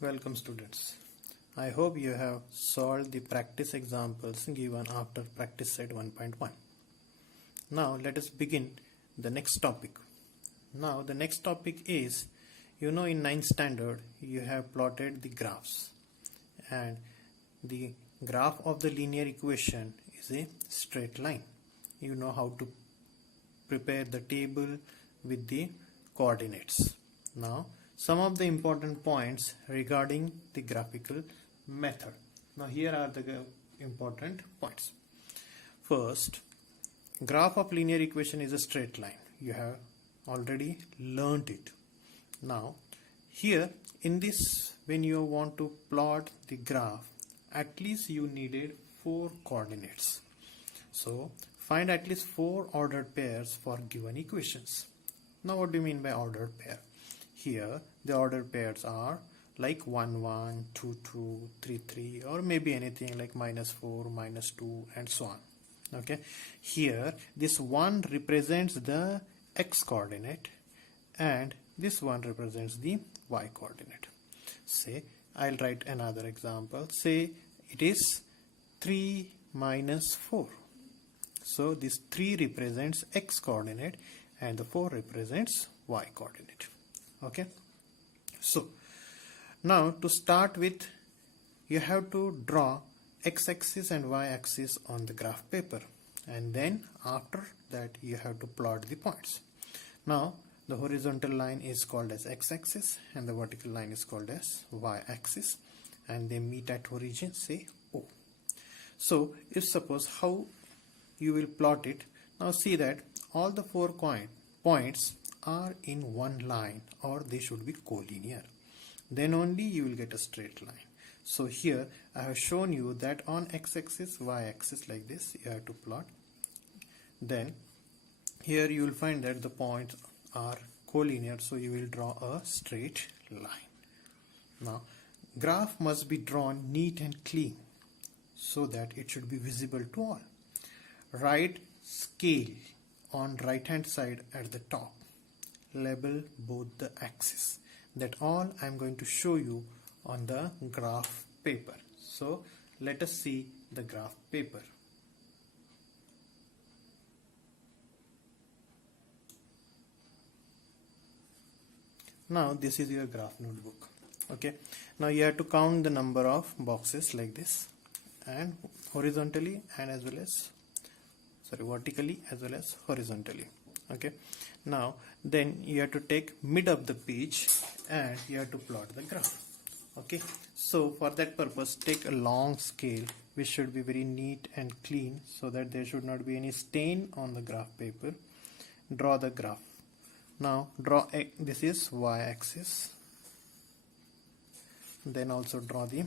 Welcome students. I hope you have solved the practice examples given after practice set 1.1. Now let us begin the next topic. Now the next topic is, in 9th standard you have plotted the graphs, and the graph of the linear equation is a straight line. You know how to prepare the table with the coordinates. Now some of the important points regarding the graphical method. Now here are the important points. First, graph of linear equation is a straight line. You have already learned it. Now here in this, when you want to plot the graph, at least you needed 4 coordinates. So find at least 4 ordered pairs for given equations. Now what do you mean by ordered pair? Here the ordered pairs are like 1 1, 2 2, 3 3, or maybe anything like -4, -2 and so on. Okay, here this 1 represents the x coordinate and this one represents the y coordinate. Say I'll write another example. Say it is 3 -4. So this 3 represents x coordinate and the 4 represents y coordinate. Okay, so now to start with, you have to draw x-axis and y-axis on the graph paper, and then after that you have to plot the points. Now the horizontal line is called as x-axis and the vertical line is called as y-axis, and they meet at origin, say O. So if suppose how you will plot it, now see that all the 4 points are in one line, or they should be collinear. Then only you will get a straight line. So here I have shown you that on x-axis, y-axis like this you have to plot. Then here you will find that the points are collinear, so you will draw a straight line. Now graph must be drawn neat and clean so that it should be visible to all. Write scale on right hand side at the top. Label both the axes. That all I am going to show you on the graph paper. So let us see the graph paper. Now this is your graph notebook. Okay, now you have to count the number of boxes like this, and horizontally and as well as vertically as well as horizontally. Okay, now then you have to take mid of the page and you have to plot the graph. Okay, so for that purpose take a long scale which should be very neat and clean so that there should not be any stain on the graph paper. Draw the graph. Now draw this is y-axis, then also draw the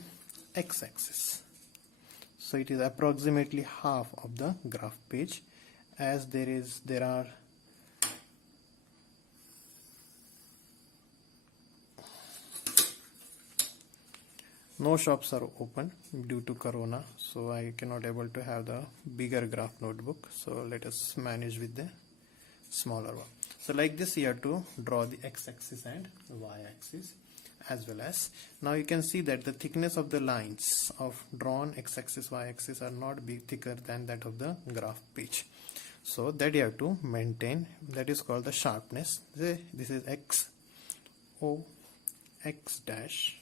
x-axis. So it is approximately half of the graph page, as there are no shops are open due to corona, so I cannot able to have the bigger graph notebook, so let us manage with the smaller one. So like this you have to draw the x-axis and y-axis, as well as now you can see that the thickness of the lines of drawn x-axis, y-axis are not big thicker than that of the graph page, so that you have to maintain. That is called the sharpness. This is x o x dash,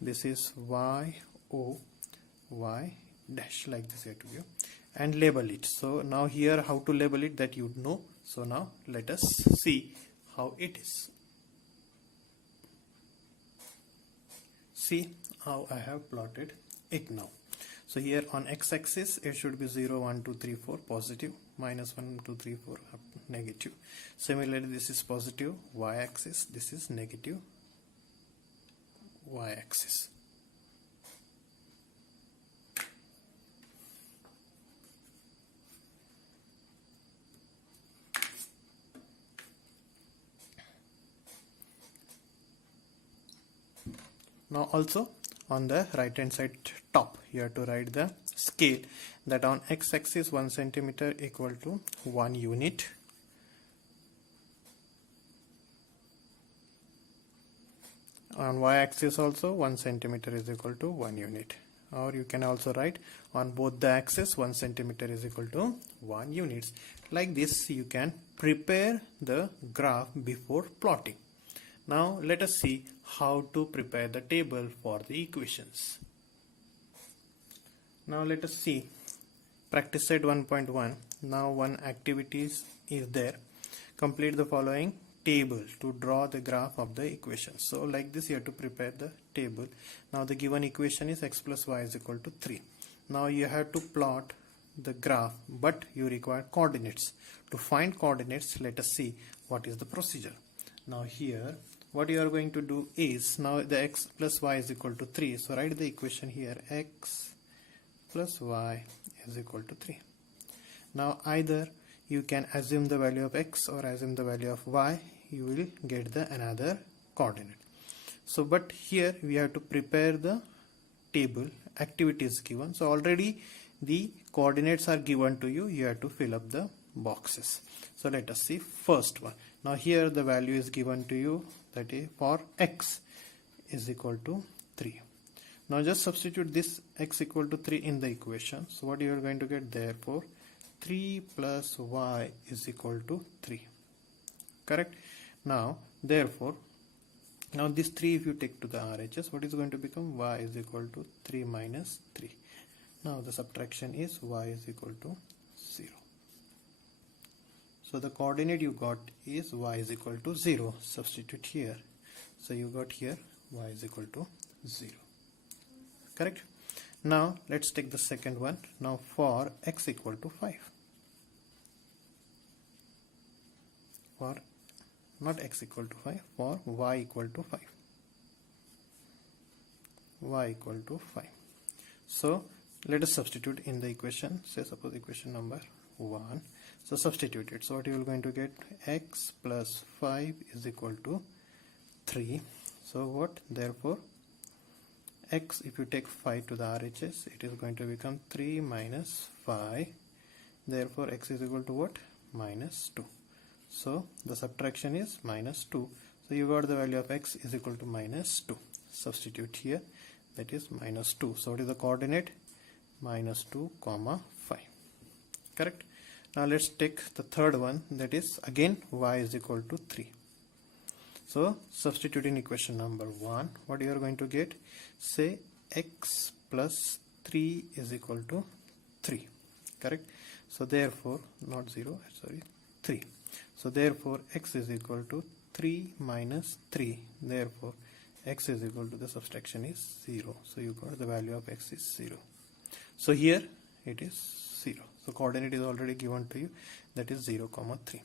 this is y o y dash, like this you have to view and label it. So now here how to label it, that you know. So now let us see how it is. See how I have plotted it now. So here on x-axis it should be 0 1 2 3 4 positive, -1 2 3 4 negative. Similarly this is positive y-axis, this is negative y-axis. Now also on the right hand side top you have to write the scale, that on x-axis 1 centimeter equal to 1 unit, On y-axis also 1 centimeter is equal to 1 unit, or you can also write on both the axes 1 centimeter is equal to 1 units. Like this you can prepare the graph before plotting. Now let us see how to prepare the table for the equations. Now let us see practice set 1.1. Now one activity is there. Complete the following table to draw the graph of the equation. So like this you have to prepare the table. Now the given equation is x plus y is equal to 3. Now you have to plot the graph, but you require coordinates. To find coordinates, let us see what is the procedure. Now here what you are going to do is, now the x plus y is equal to 3, so write the equation here, x plus y is equal to 3. Now either you can assume the value of x or assume the value of y, you will get the another coordinate. So but here we have to prepare the table, activity is given, so already the coordinates are given to you, you have to fill up the boxes. So let us see first one. Now here the value is given to you, that is for x is equal to 3. Now just substitute this x equal to 3 in the equation. So what you are going to get, therefore 3 plus y is equal to 3. Correct? Now therefore, now this 3 if you take to the RHS, what is going to become? Y is equal to 3 minus 3. Now the subtraction is y is equal to 0. So the coordinate you got is y is equal to 0. Substitute here. So you got here y is equal to 0. Correct? Now let's take the second one. Now for x equal to 5. For not x equal to 5, for y equal to 5. Y equal to 5. So let us substitute in the equation. Say suppose equation number 1. So substitute it. So what you are going to get, x plus 5 is equal to 3. So what, therefore x, if you take 5 to the RHS, it is going to become 3 minus 5. Therefore x is equal to what? Minus 2. So the subtraction is minus 2. So you got the value of x is equal to minus 2. Substitute here, that is minus 2. So what is the coordinate? Minus 2 comma 5. Correct? Now let's take the third one, that is again y is equal to 3. So substitute in equation number 1. What you are going to get? Say x plus 3 is equal to 3. Correct? So therefore, not 0, sorry, 3. So therefore x is equal to 3 minus 3. Therefore x is equal to, the subtraction is 0. So you got the value of x is 0. So here it is 0. So coordinate is already given to you, that is 0 comma 3.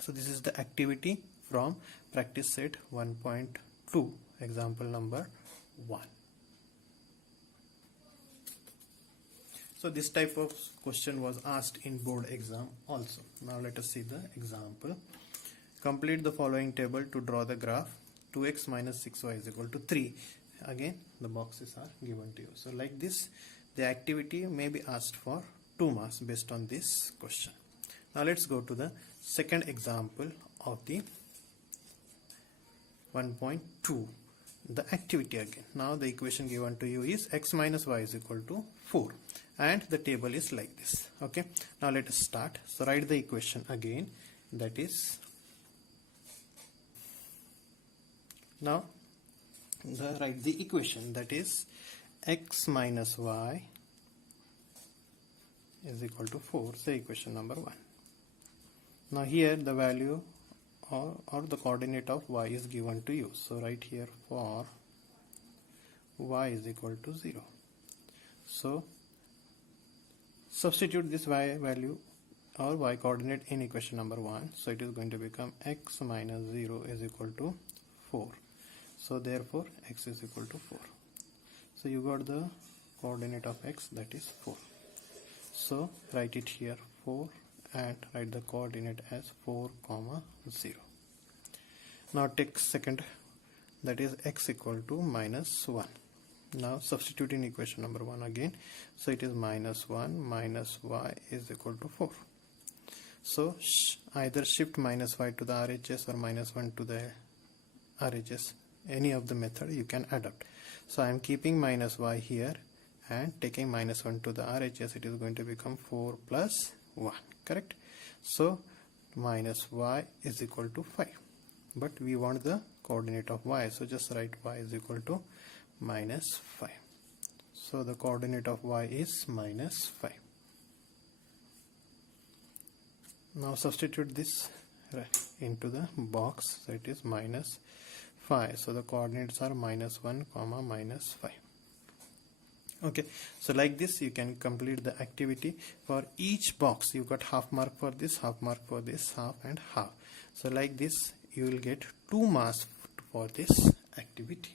So this is the activity from practice set 1.2, example number 1. So this type of question was asked in board exam also. Now let us see the example. Complete the following table to draw the graph 2x minus 6y is equal to 3. Again the boxes are given to you. So like this the activity may be asked for 2 marks based on this question. Now let's go to the second example of the 1.2, the activity again. Now the equation given to you is x minus y is equal to 4 and the table is like this. Okay, now let us start. So write the equation again, that is, now write the equation, that is x minus y is equal to 4, say equation number 1. Now here the value or the coordinate of y is given to you. So write here for y is equal to 0. So substitute this y value or y coordinate in equation number 1. So it is going to become x minus 0 is equal to 4. So therefore x is equal to 4. So you got the coordinate of x, that is 4. So write it here 4 and write the coordinate as 4 comma 0. Now take second, that is x equal to minus 1. Now substitute in equation number 1 again. So it is minus 1 minus y is equal to 4. So either shift minus y to the RHS or minus 1 to the RHS any of the method you can adopt. So I am keeping minus y here and taking minus 1 to the RHS. It is going to become 4 plus 1, correct? So minus y is equal to 5, but we want the coordinate of y, so just write y is equal to minus 5. So the coordinate of y is minus 5. Now substitute this into the box, so it is minus 5. So the coordinates are minus 1 comma minus 5. Okay, so like this you can complete the activity. For each box you got half mark for this, half mark for this, half and half. So like this you will get 2 marks for this activity.